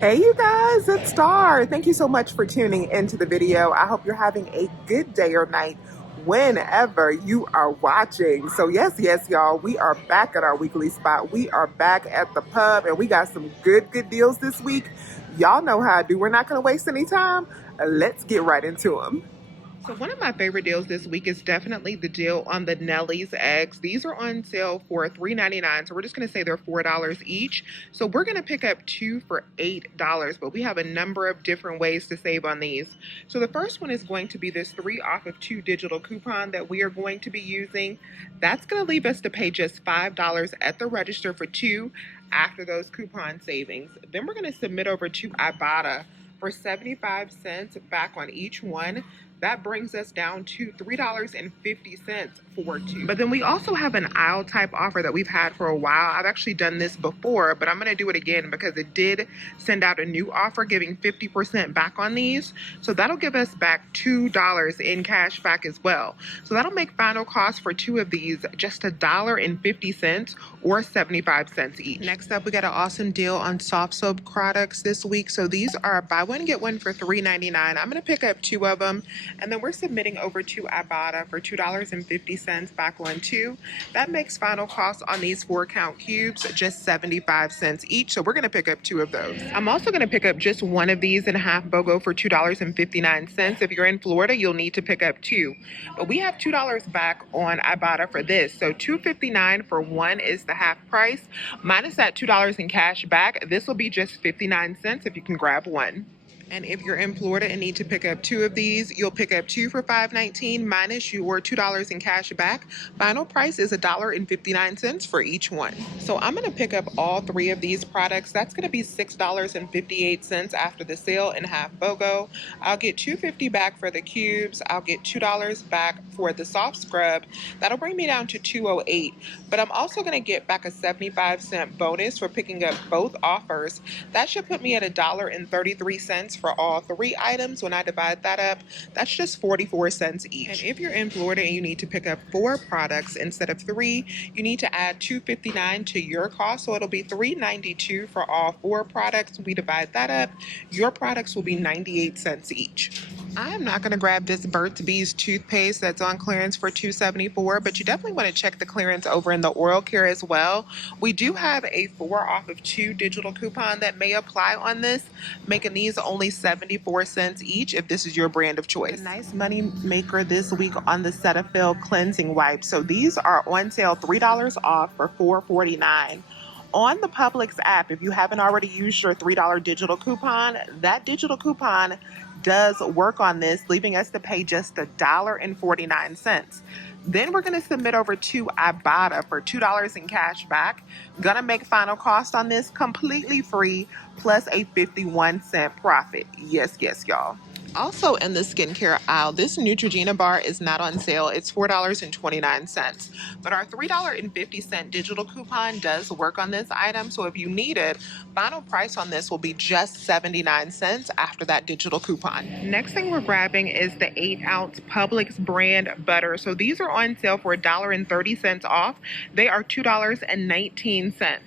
Hey you guys, it's Star. Thank you so much for tuning into the video. I hope you're having a good day or night whenever you are watching. So yes, y'all, we are back at our weekly spot. We are back at the pub and we got some good deals this week. Y'all know how I do. We're not going to waste any time. Let's get right into them. So one of my favorite deals this week is definitely the deal on the Nellie's eggs. These are on sale for $3.99. So we're just going to say they're $4 each. So we're going to pick up two for $8, but we have a number of different ways to save on these. So the first one is going to be this 3 off of 2 digital coupon that we are going to be using. That's going to leave us to pay just $5 at the register for 2 after those coupon savings. Then we're going to submit over to Ibotta for 75 cents back on each one. That brings us down to $3.50 for 2. But then we also have an aisle type offer that we've had for a while. I've actually done this before, but I'm going to do it again because it did send out a new offer giving 50% back on these. So that'll give us back $2 in cash back as well. So that'll make final cost for 2 of these just $1.50 or 75 cents each. Next up, we got an awesome deal on Softsoap products this week. So these are buy one, get one for $3.99. I'm going to pick up 2 of them. And then we're submitting over to Ibotta for $2.50 back on 2. That makes final cost on these 4-count cubes just 75 cents each. So we're going to pick up 2 of those. I'm also going to pick up just 1 of these in half BOGO for $2.59. If you're in Florida, you'll need to pick up 2. But we have $2 back on Ibotta for this. So $2.59 for 1 is the half price. Minus that $2 in cash back, this will be just 59 cents if you can grab 1. And if you're in Florida and need to pick up 2 of these, you'll pick up 2 for $5.19 minus your $2 in cash back. Final price is $1.59 for each one. So I'm going to pick up all 3 of these products. That's going to be $6.58 after the sale in half BOGO. I'll get $2.50 back for the cubes. I'll get $2 back for the soft scrub. That'll bring me down to $2.08. But I'm also going to get back a 75-cent bonus for picking up both offers. That should put me at $1.33 for all 3 items. When I divide that up, that's just 44 cents each. And if you're in Florida and you need to pick up 4 products instead of 3, you need to add $2.59 to your cost. So it'll be $3.92 for all 4 products. We divide that up, your products will be 98 cents each. I am not going to grab this Burt's Bees toothpaste that's on clearance for $2.74, but you definitely want to check the clearance over in the oral care as well. We do have a 4 off of 2 digital coupon that may apply on this, making these only 74 cents each if this is your brand of choice. A nice money maker this week on the Cetaphil cleansing wipes. So these are on sale $3 off for $4.49. On the Publix app, if you haven't already used your $3 digital coupon, that digital coupon does work on this, leaving us to pay just $1.49. Then we're going to submit over to Ibotta for $2 in cash back. Gonna make final cost on this completely free plus a 51-cent profit. Yes, y'all. Also in the skincare aisle, this Neutrogena bar is not on sale. It's $4.29. But our $3.50 digital coupon does work on this item. So if you need it, final price on this will be just 79 cents after that digital coupon. Next thing we're grabbing is the 8-ounce Publix brand butter. So these are on sale for $1.30 off. They are $2.19.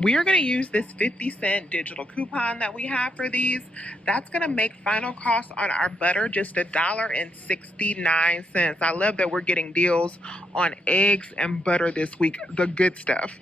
We are going to use this 50-cent digital coupon that we have for these. That's going to make final cost on our butter just $1.69. I love that we're getting deals on eggs and butter this week, the good stuff.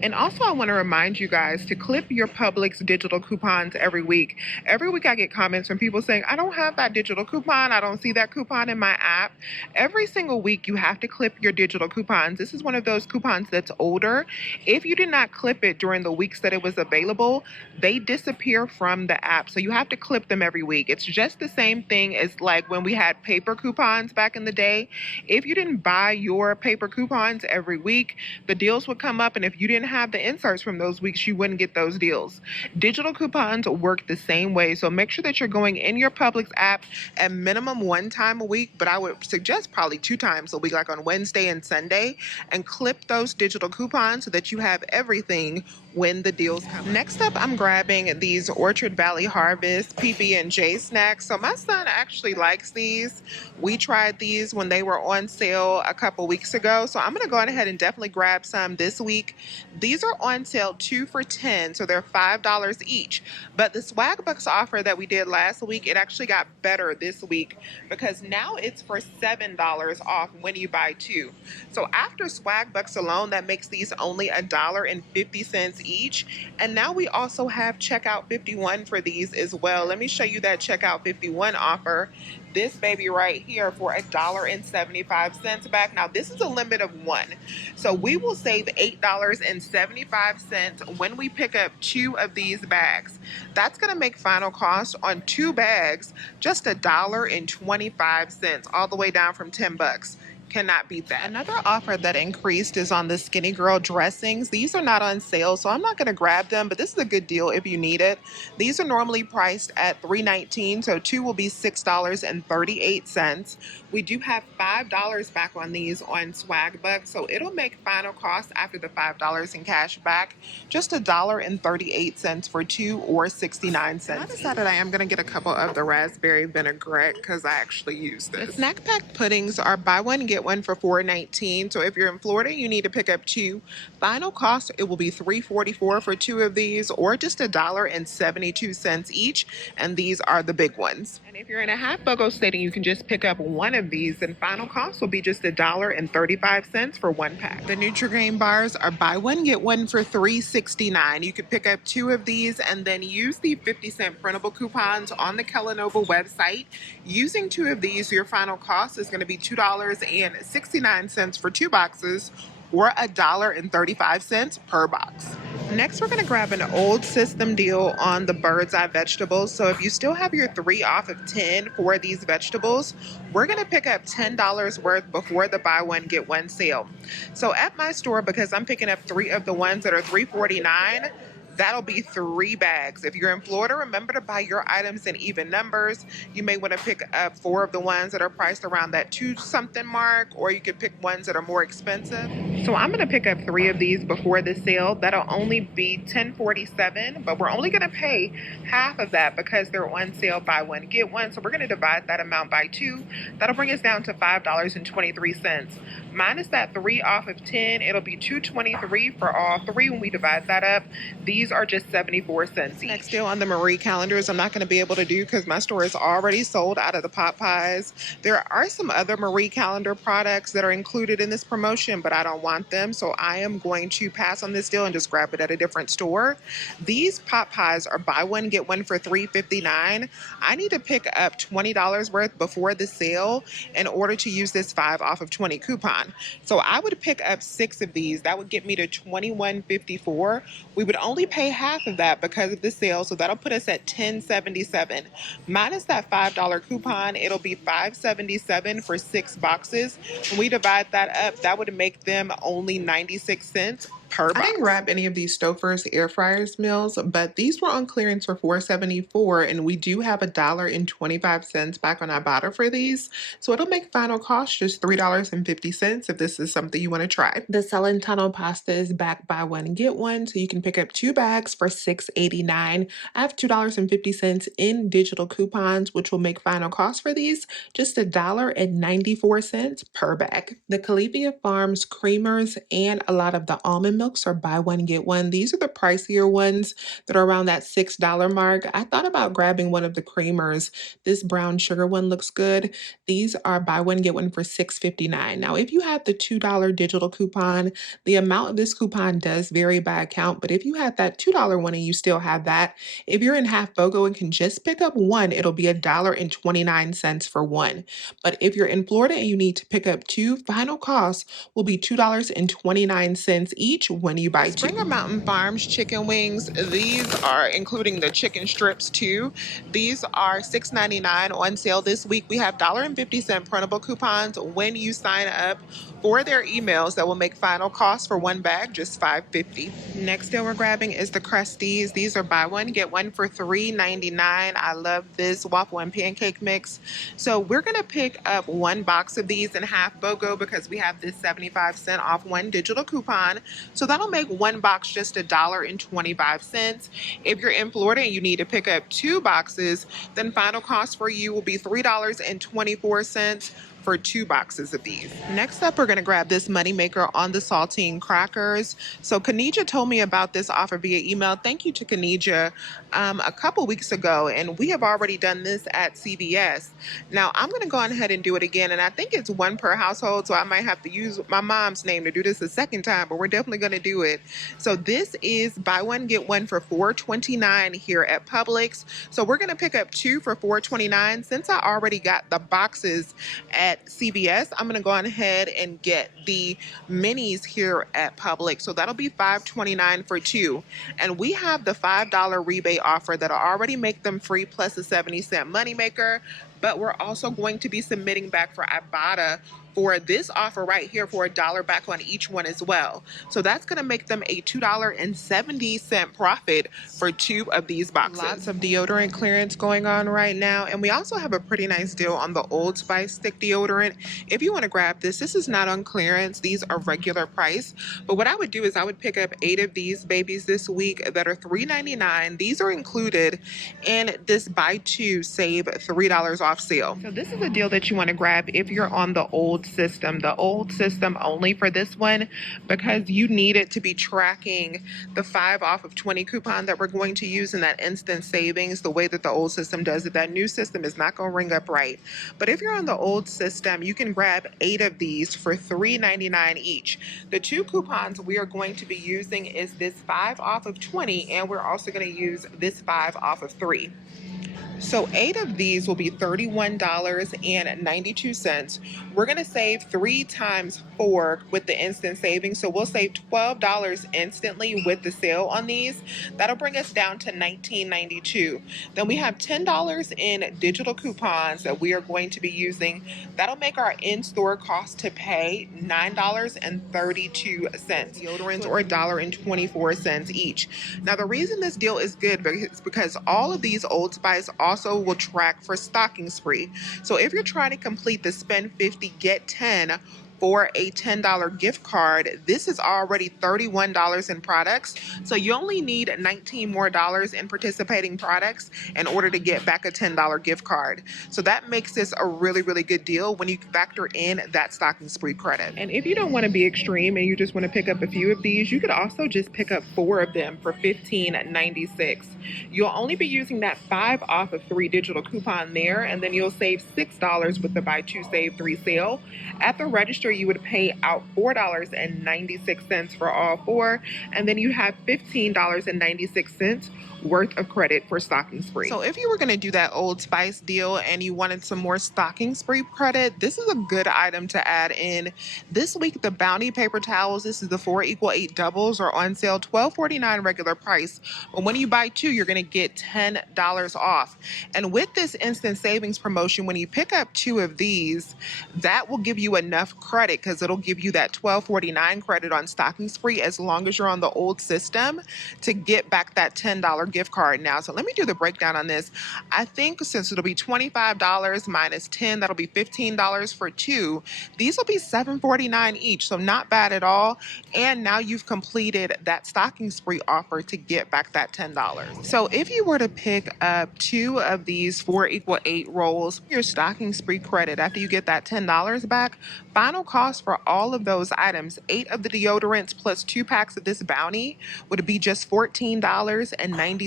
And also I want to remind you guys to clip your Publix digital coupons every week. Every week I get comments from people saying, I don't have that digital coupon. I don't see that coupon in my app. Every single week you have to clip your digital coupons. This is one of those coupons that's older. If you did not clip it during the weeks that it was available, they disappear from the app. So you have to clip them every week. It's just the same thing as like when we had paper coupons back in the day. If you didn't buy your paper coupons every week, the deals would come up, and if you didn't have the inserts from those weeks, you wouldn't get those deals. Digital coupons work the same way, so make sure that you're going in your Publix app at minimum 1 time a week, but I would suggest probably 2 times a week, like on Wednesday and Sunday, and clip those digital coupons so that you have everything when the deals come. Next up, I'm grabbing these Orchard Valley Harvest PB&J snacks. So my son actually likes these. We tried these when they were on sale a couple weeks ago. So I'm going to go ahead and definitely grab some this week. These are on sale 2 for $10, so they're $5 each. But the Swag Bucks offer that we did last week, it actually got better this week because now it's for $7 off when you buy 2. So after Swag Bucks alone, that makes these only $1.50 each. And now we also have Checkout 51 for these as well. Let me show you that Checkout 51 offer. This baby right here for $1.75 back. Now this is a limit of 1. So we will save $8.75 when we pick up 2 of these bags. That's going to make final cost on 2 bags just $1.25, all the way down from 10 bucks. Cannot beat that. Another offer that increased is on the Skinny Girl dressings. These are not on sale, so I'm not going to grab them, but this is a good deal if you need it. These are normally priced at $3.19, so 2 will be $6.38. We do have $5 back on these on Swag Bucks, so it'll make final cost after the $5 in cash back just $1.38 for 2 or 69 cents. I decided I am going to get a couple of the raspberry vinaigrette because I actually use this. The snack pack puddings are buy one get one for $4.19. So if you're in Florida, you need to pick up 2. Final cost, it will be $3.44 for 2 of these, or just $1.72 each. And these are the big ones. And if you're in a half BOGO state and you can just pick up 1 of these, then final cost will be just $1.35 for 1 pack. The Nutri-Grain bars are buy one get one for $3.69. You could pick up 2 of these and then use the 50-cent printable coupons on the Callender website. Using 2 of these, your final cost is going to be $2.69 for 2 boxes, or $1.35 per box. Next, we're going to grab an old system deal on the Bird's Eye vegetables. So if you still have your 3 off of 10 for these vegetables, we're going to pick up $10 worth before the buy one get one sale. So at my store, because I'm picking up 3 of the ones that are $3.49, that'll be 3 bags. If you're in Florida, remember to buy your items in even numbers. You may want to pick up 4 of the ones that are priced around that 2-something mark, or you could pick ones that are more expensive. So I'm going to pick up 3 of these before the sale. That'll only be $10.47, but we're only going to pay half of that because they're on sale buy one get one. So we're going to divide that amount by 2. That'll bring us down to $5.23. Minus that 3 off of 10, it'll be $2.23 for all 3 when we divide that up. These are just 74 cents each. Next deal on the Marie calendars, I'm not going to be able to do because my store is already sold out of the pot pies. There are some other Marie calendar products that are included in this promotion, but I don't want them, so I am going to pass on this deal and just grab it at a different store. These pot pies are buy one get one for $3.59. I need to pick up $20 worth before the sale in order to use this 5 off of 20 coupon. So I would pick up 6 of these. That would get me to $21.54. We would only pay half of that because of the sale, so that'll put us at $10.77. Minus that $5 coupon, it'll be $5.77 for 6 boxes. When we divide that up, that would make them only 96 cents per box. I didn't grab any of these Stouffer's air fryers meals, but these were on clearance for $4.74, and we do have $1.25 back on our Ibotta for these, so it'll make final cost just $3.50 if this is something you want to try. The Saltine pasta is back buy one get one, so you can pick up 2 bags for $6.89. I have $2.50 in digital coupons, which will make final cost for these just $1.94 per bag. The Calivia Farms creamers and a lot of the almond milks are buy one get one. These are the pricier ones that are around that $6 mark. I thought about grabbing one of the creamers. This brown sugar one looks good. These are buy one get one for $6.59. Now, if you have the $2 digital coupon, the amount of this coupon does vary by account, but if you have that $2 one and you still have that, if you're in half BOGO and can just pick up 1, it'll be $1.29 for 1. But if you're in Florida and you need to pick up 2, final cost will be $2.29 each when you buy 2. Springer Mountain Farms chicken wings, these are including the chicken strips too. These are $6.99 on sale this week. We have $1.50 printable coupons when you sign up for their emails that will make final cost for 1 bag just $5.50. Next deal we're grabbing is the Krusteaz. These are buy one get one for $3.99. I love this waffle and pancake mix. So we're gonna pick up 1 box of these in half BOGO because we have this 75 cent off 1 digital coupon. So that'll make one box just $1.25. If you're in Florida and you need to pick up 2 boxes, then final cost for you will be $3.24 for 2 boxes of these. Next up, we're going to grab this moneymaker on the Saltine Crackers. So Kanija told me about this offer via email. Thank you to Kanija a couple weeks ago, and we have already done this at CVS. Now I'm going to go ahead and do it again, and I think it's 1 per household, so I might have to use my mom's name to do this a second time, but we're definitely going to do it. So this is buy one get one for $4.29 here at Publix. So we're going to pick up 2 for $4.29. Since I already got the boxes at CVS, I'm going to go on ahead and get the minis here at Publix. So that'll be $5.29 for 2. And we have the $5 rebate offer that'll already make them free plus a 70-cent moneymaker. But we're also going to be submitting back for Ibotta for this offer right here for $1 back on each one as well. So that's going to make them a $2.70 profit for 2 of these boxes. Lots of deodorant clearance going on right now. And we also have a pretty nice deal on the Old Spice stick deodorant. If you want to grab this, this is not on clearance. These are regular price. But what I would do is I would pick up 8 of these babies this week that are $3.99. These are included in this buy 2 save $3 off sale. So this is a deal that you want to grab if you're on the old system only for this one, because you need it to be tracking the 5 off of 20 coupon that we're going to use in that instant savings the way that the old system does it. That new system is not going to ring up right. But if you're on the old system, you can grab 8 of these for $3.99 each. The 2 coupons we are going to be using is this 5 off of 20, and we're also going to use this 5 off of 3. So 8 of these will be $31.92. We're going to save 3 times 4 with the instant savings. So we'll save $12 instantly with the sale on these. That'll bring us down to $19.92. Then we have $10 in digital coupons that we are going to be using. That'll make our in-store cost to pay $9.32. Deodorants or $1.24 each. Now the reason this deal is good is because all of these Old Spice also will track for stocking spree. So if you're trying to complete the spend 50 get 10 for a $10 gift card, this is already $31 in products. So you only need $19 more in participating products in order to get back a $10 gift card. So that makes this a really, really good deal when you factor in that stocking spree credit. And if you don't want to be extreme and you just want to pick up a few of these, you could also just pick up 4 of them for $15.96. You'll only be using that 5 off of 3 digital coupon there, and then you'll save $6 with the buy 2 save 3 sale. At the register, you would pay out $4.96 for all 4, and then you have $15.96 worth of credit for stocking spree. So if you were going to do that Old Spice deal and you wanted some more stocking spree credit, this is a good item to add in. This week, the Bounty paper towels, this is the 4 = 8 doubles, are on sale $12.49 regular price. But when you buy 2, you're going to get $10 off. And with this instant savings promotion, when you pick up 2 of these, that will give you enough credit, because it'll give you that $12.49 credit on stocking spree as long as you're on the old system to get back that $10 gift card now. So let me do the breakdown on this. I think since it'll be $25 minus 10, that'll be $15 for 2. These will be $7.49 each, so not bad at all. And now you've completed that stocking spree offer to get back that $10. So if you were to pick up 2 of these 4 = 8 rolls, your stocking spree credit after you get that $10 back, final cost for all of those items, 8 of the deodorants plus 2 packs of this Bounty, would be just $14.96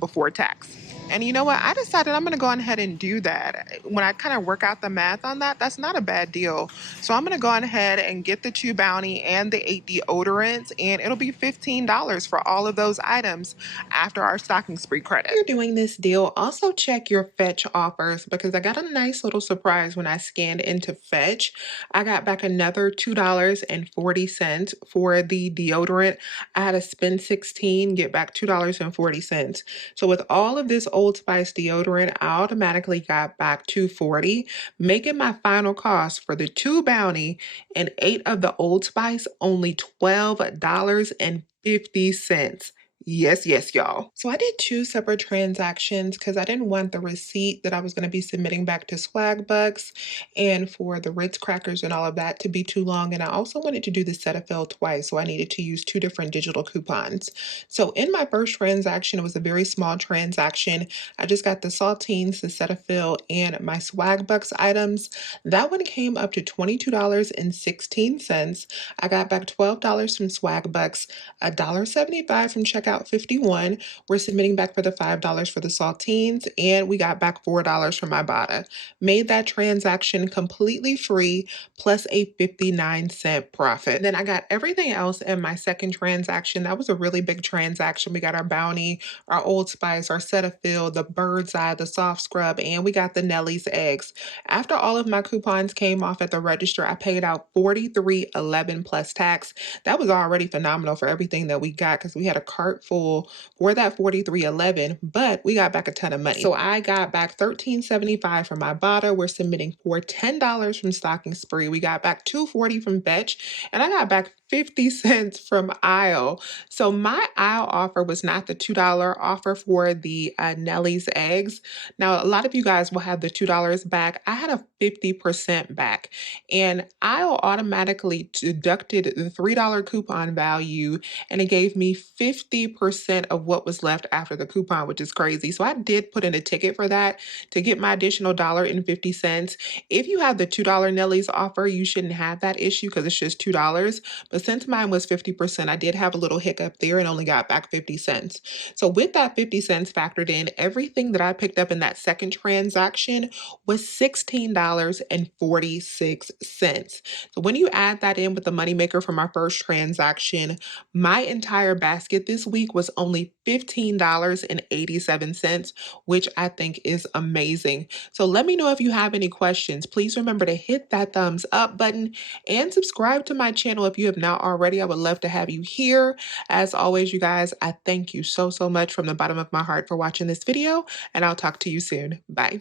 before tax. And you know what? I decided I'm going to go ahead and do that. When I kind of work out the math on that, that's not a bad deal. So I'm going to go on ahead and get the 2 Bounty and the 8 deodorants, and it'll be $15 for all of those items after our stocking spree credit. If you're doing this deal, also check your Fetch offers, because I got a nice little surprise when I scanned into Fetch. I got back another $2.40 for the deodorant. I had to spend $16, get back $2.40. So with all of this Old Spice deodorant, I automatically got back $2.40, making my final cost for the 2 Bounty and 8 of the Old Spice only $12.50. Yes, yes, y'all. So I did two separate transactions because I didn't want the receipt that I was going to be submitting back to Swagbucks and for the Ritz crackers and all of that to be too long. And I also wanted to do the Cetaphil twice, so I needed to use two different digital coupons. So in my first transaction, it was a very small transaction. I just got the Saltines, the Cetaphil, and my Swagbucks items. That one came up to $22.16. I got back $12 from Swagbucks, $1.75 from Checkout 51. We're submitting back for the $5 for the saltines, and we got back $4 from Ibotta. Made that transaction completely free, plus a 59-cent profit. Then I got everything else in my second transaction. That was a really big transaction. We got our Bounty, our Old Spice, our Cetaphil, the Bird's Eye, the Soft Scrub, and we got the Nellie's eggs. After all of my coupons came off at the register, I paid out $43.11 plus tax. That was already phenomenal for everything that we got because we had a cart full for that 43.11, but we got back a ton of money. So I got back $13.75 from Ibotta. We're submitting for $10 from Stocking Spree. We got back $2.40 from Betch, and I got back 50 cents from Aisle. So my Aisle offer was not the $2 offer for the Nellie's eggs. Now, a lot of you guys will have the $2 back. I had a 50% back, and Aisle automatically deducted the $3 coupon value, and it gave me 50% of what was left after the coupon, which is crazy. So I did put in a ticket for that to get my additional $1.50. If you have the $2 Nellie's offer, you shouldn't have that issue because it's just $2. But since mine was 50%, I did have a little hiccup there and only got back 50 cents. So with that 50 cents factored in, everything that I picked up in that second transaction was $16.46. So when you add that in with the moneymaker from our first transaction, my entire basket this week was only $15.87, which I think is amazing. So let me know if you have any questions. Please remember to hit that thumbs up button and subscribe to my channel if you have not already. I would love to have you here. As always, you guys, I thank you so, so much from the bottom of my heart for watching this video, and I'll talk to you soon. Bye.